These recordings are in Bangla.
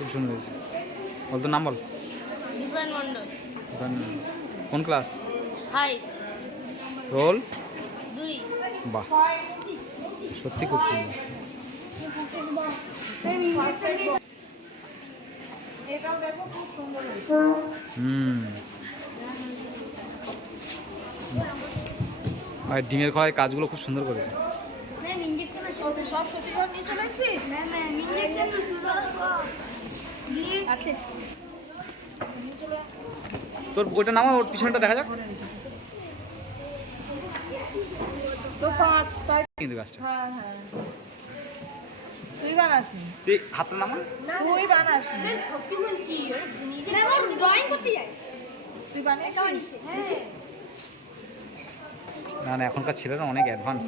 খুব সুন্দর হয়েছে। বল তোর নাম বল। দীপায়ন মণ্ডল। কোন ক্লাস? হাই। রোল 2। বাহ, সত্যি খুব সুন্দর। আর ডিমের খোলায় কাজগুলো খুব সুন্দর করেছে। সব সত্যি করে নিয়ে চলে এসেছিস? আছে তোর ওইটা নামা, ওর পিছনটা দেখা যাক। তো 5 কিন্তু গাছটা তুই বানাসনি? তুই হাতটা নামা। তুই বানাসনি? সত্যি বলছি, ড্রয়িং করতে যাই। তুই বানিয়েছিস? না না, এখনকার ছেলেরা অনেক অ্যাডভান্স।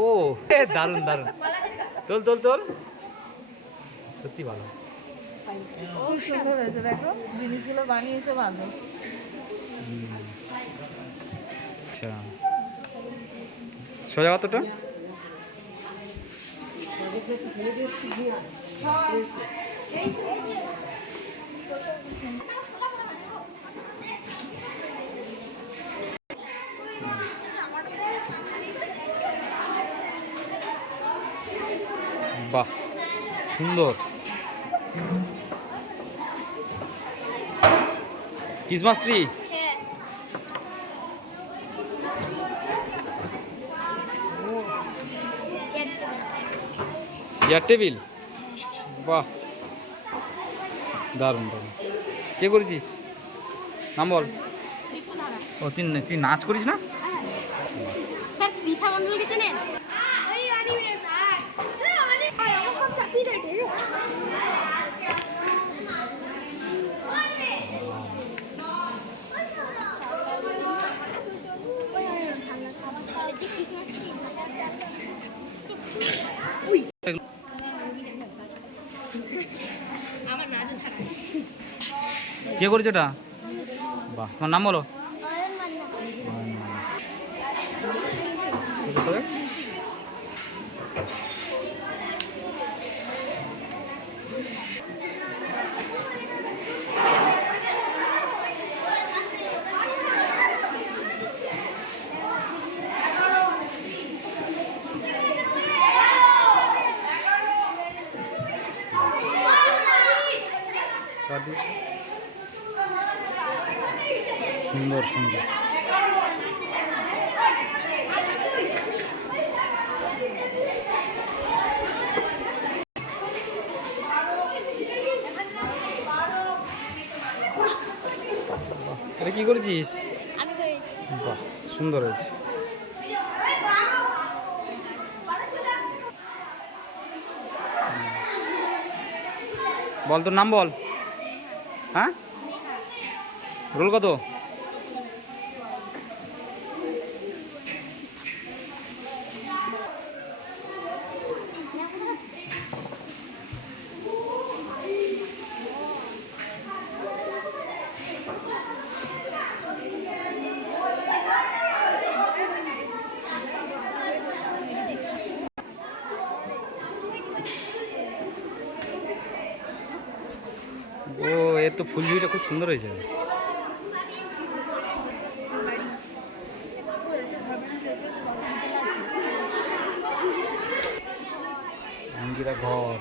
ও দারুণ দারুণ, তোল তোল তোল, সত্যি ভালো। খুব সুন্দর হয়েছে, দেখো জিনিসগুলো বানিয়েছে ভালো। আচ্ছা, সোজা কতটা? বাহ, সুন্দর। Christmas tree. চেয়ার টেবিল, বাহ দারুণ দারুণ। কে করেছিস? নাম বল। ও তুই নাচ করিস না? স্যার তৃষা মণ্ডলকে চেনেন? আমার নাচও ছাড়া আছে। কে করেছে এটা? বাহ, তোমার নাম বলো। সুন্দর সুন্দর। এটা কি করেছিস? আমি করেছি। বাহ, সুন্দর হয়েছে। বল তোর নাম বল। হ্যাঁ, রোল কত? ও, এর তো ফুলঝুরিটা খুব সুন্দর হয়েছে। আঙ্গিরা ঘর।